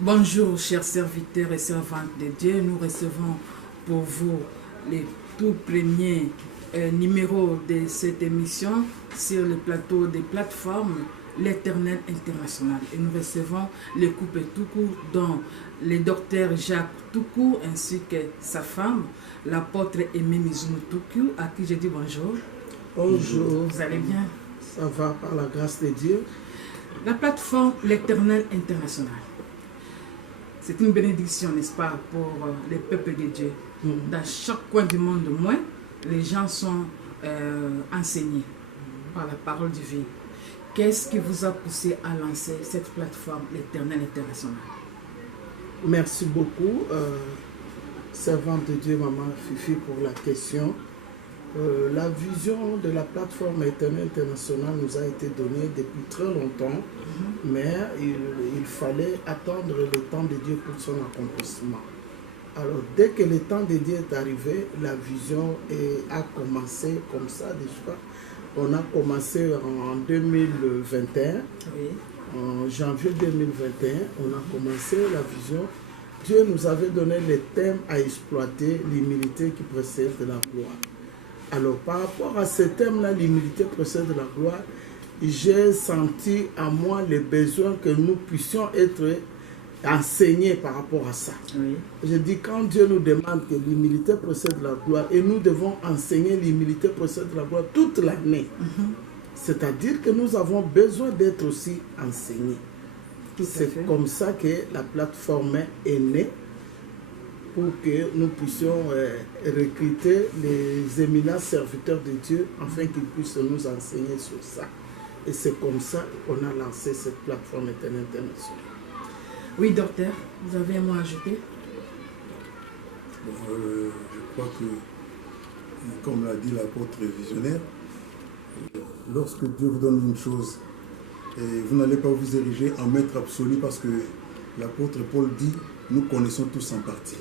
Bonjour, chers serviteurs et servantes de Dieu. Nous recevons pour vous les tout premiers numéros de cette émission sur le plateau des plateformes L'Éternel International. Et nous recevons le couple Toukou, dont le docteur Jacques Toukou ainsi que sa femme, l'apôtre Aimé Mizuno Toukou, à qui je dis bonjour. Bonjour. Vous allez bien? Ça va par la grâce de Dieu. La plateforme L'Éternel International. C'est une bénédiction, n'est-ce pas, pour les peuples de Dieu. Dans chaque coin du monde, au moins, les gens sont enseignés par la parole divine. Qu'est-ce qui vous a poussé à lancer cette plateforme, l'Éternel International? Merci beaucoup, servante de Dieu, Maman Fifi, pour la question. La vision de la plateforme Éternel International nous a été donnée depuis très longtemps, mais il fallait attendre le temps de Dieu pour son accomplissement. Alors, dès que le temps de Dieu est arrivé, la vision a commencé comme ça déjà. On a commencé en 2021, oui. En janvier 2021, on a commencé la vision. Dieu nous avait donné les thèmes à exploiter, l'humilité qui précède de la gloire. Alors, par rapport à ce thème-là, l'humilité précède de la gloire, j'ai senti à moi le besoin que nous puissions être enseignés par rapport à ça. Oui. Je dis, quand Dieu nous demande que l'humilité précède de la gloire, et nous devons enseigner l'humilité précède de la gloire toute l'année, c'est-à-dire que nous avons besoin d'être aussi enseignés. C'est comme ça que la plateforme est née, pour que nous puissions recruter les éminents serviteurs de Dieu afin qu'ils puissent nous enseigner sur ça. Et c'est comme ça qu'on a lancé cette plateforme internationale. Oui, docteur, vous avez un mot à ajouter? Je crois que, comme l'a dit l'apôtre visionnaire, lorsque Dieu vous donne une chose, vous n'allez pas vous ériger en maître absolu parce que l'apôtre Paul dit, nous connaissons tous en partie.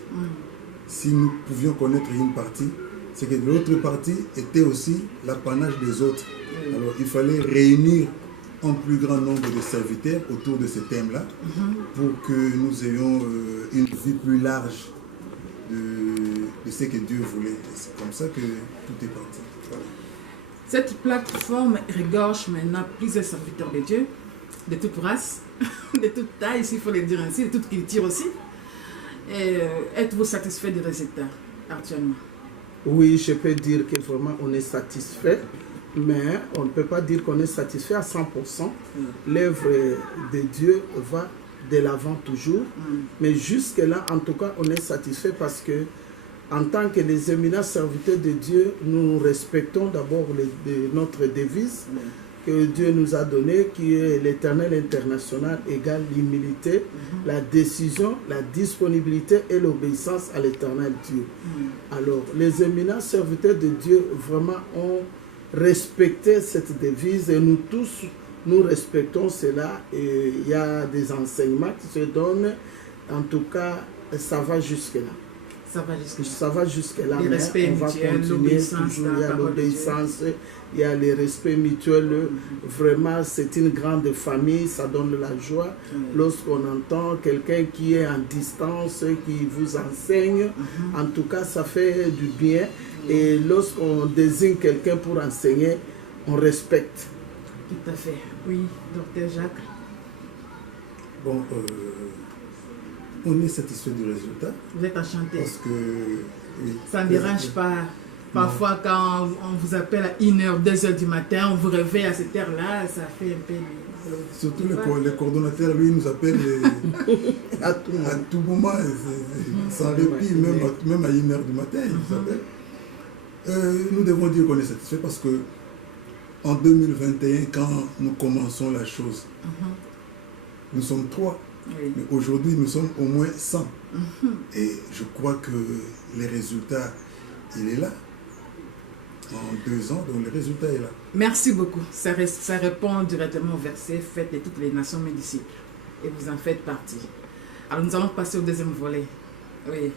Si nous pouvions connaître une partie, c'est que l'autre partie était aussi l'apanage des autres. Alors il fallait réunir un plus grand nombre de serviteurs autour de ce thème-là pour que nous ayons une vue plus large de ce que Dieu voulait. C'est comme ça que tout est parti. Voilà. Cette plateforme regorge maintenant plusieurs serviteurs de Dieu, de toute race, de toute taille, s'il faut le dire ainsi, de toute culture aussi. Êtes-vous satisfait des résultats actuellement? Oui, je peux dire que vraiment on est satisfait, mais on ne peut pas dire qu'on est satisfait à 100%. L'œuvre de Dieu va de l'avant toujours, mais jusque-là, en tout cas, on est satisfait parce que en tant que les éminents serviteurs de Dieu, nous respectons d'abord notre devise que Dieu nous a donnée, qui est l'Éternel International égale l'humilité, la décision, la disponibilité et l'obéissance à l'Éternel Dieu. Alors, les éminents serviteurs de Dieu vraiment ont respecté cette devise et nous tous, nous respectons cela. Et il y a des enseignements qui se donnent. En tout cas, ça va jusque-là. Ça va jusque-là, mais on va continuer toujours. Il y a l'obéissance, il y a le respect mutuel. Vraiment, c'est une grande famille, ça donne la joie. Lorsqu'on entend quelqu'un qui est en distance, qui vous enseigne, en tout cas, ça fait du bien. Et lorsqu'on désigne quelqu'un pour enseigner, on respecte. Tout à fait. Oui, docteur Jacques. Bon, on est satisfait du résultat. Vous êtes enchanté. Parce que... Oui, ça ne dérange pas. Parfois, quand on vous appelle à 1h, 2h du matin, on vous réveille à cette heure-là, ça fait un peu... Surtout les coordonnateurs, lui, nous appellent à tout moment, sans répit, même à 1h du matin, ils nous appellent. Nous devons dire qu'on est satisfait parce que en 2021, quand nous commençons la chose, nous sommes 3. Oui. Mais aujourd'hui, nous sommes au moins 100. Et je crois que les résultats, il est là. En 2 ans, donc le résultat est là. Merci beaucoup. Ça répond directement au verset « Faites de toutes les nations mes disciples ». Et vous en faites partie. Alors nous allons passer au deuxième volet. Oui.